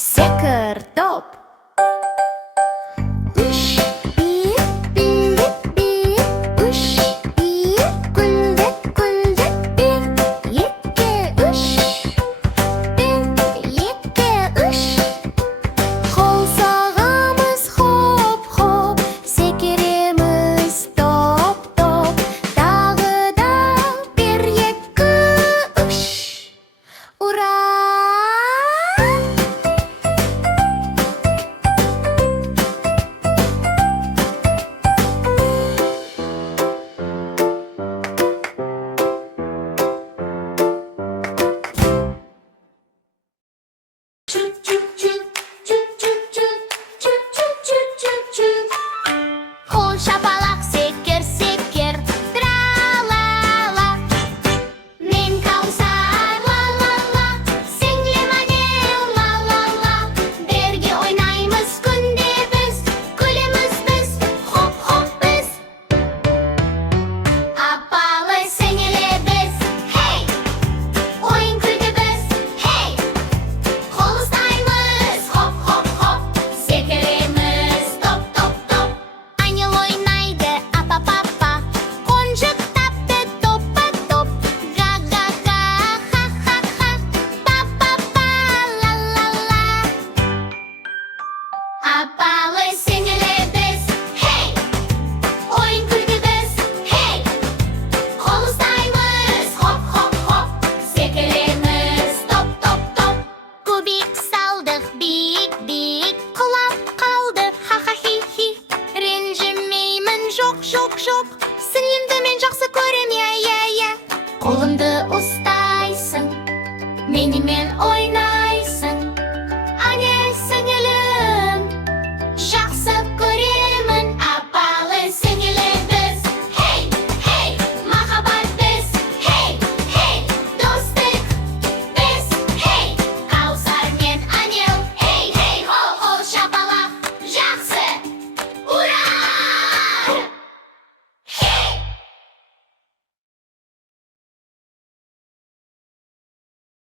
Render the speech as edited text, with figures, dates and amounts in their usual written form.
Секір топ. Үш, бір, бір, бір. Үш, бір, күлдік, күлдік. Бір, екі, үш. Бір, екі, үш. Қол соғамыз хоп-хоп, секіреміз топ-топ. Тағы да бір, екі, үш. Ура! Қол шапалақ секір, секір, тра-ла-ла. Мен каусар, ла-ла-ла, сіңлім Адел, ла-ла-ла. Бірге ойнаймыз күнде біз, күлеміз біз, хоп-хоп біз. Апалы сіңілі біз, хей! Ойын күлкі біз, хей! Қол ұстаймыз, хоп-хоп-хоп, секіреміз топ-топ-топ. Айнел ойнайды апа-папа, қонжық тапты топа-топ. Га-га-га, ха-ха-ха, па-па-па, ла-ла-ла. Апалы сіңілі біз, хей! Ойын күлкі біз, хей! Қол ұстаймыз, хоп-хоп-хоп, секіреміз топ-топ-топ. Кубик салдық биік-биік, құлап қалды ха-ха-хи-хи. Ренжімеймін, жоқ-жоқ-жоқ, сіңлімді мен жақсы көрем, я-я-я. Қолымды ұстайсың, менімен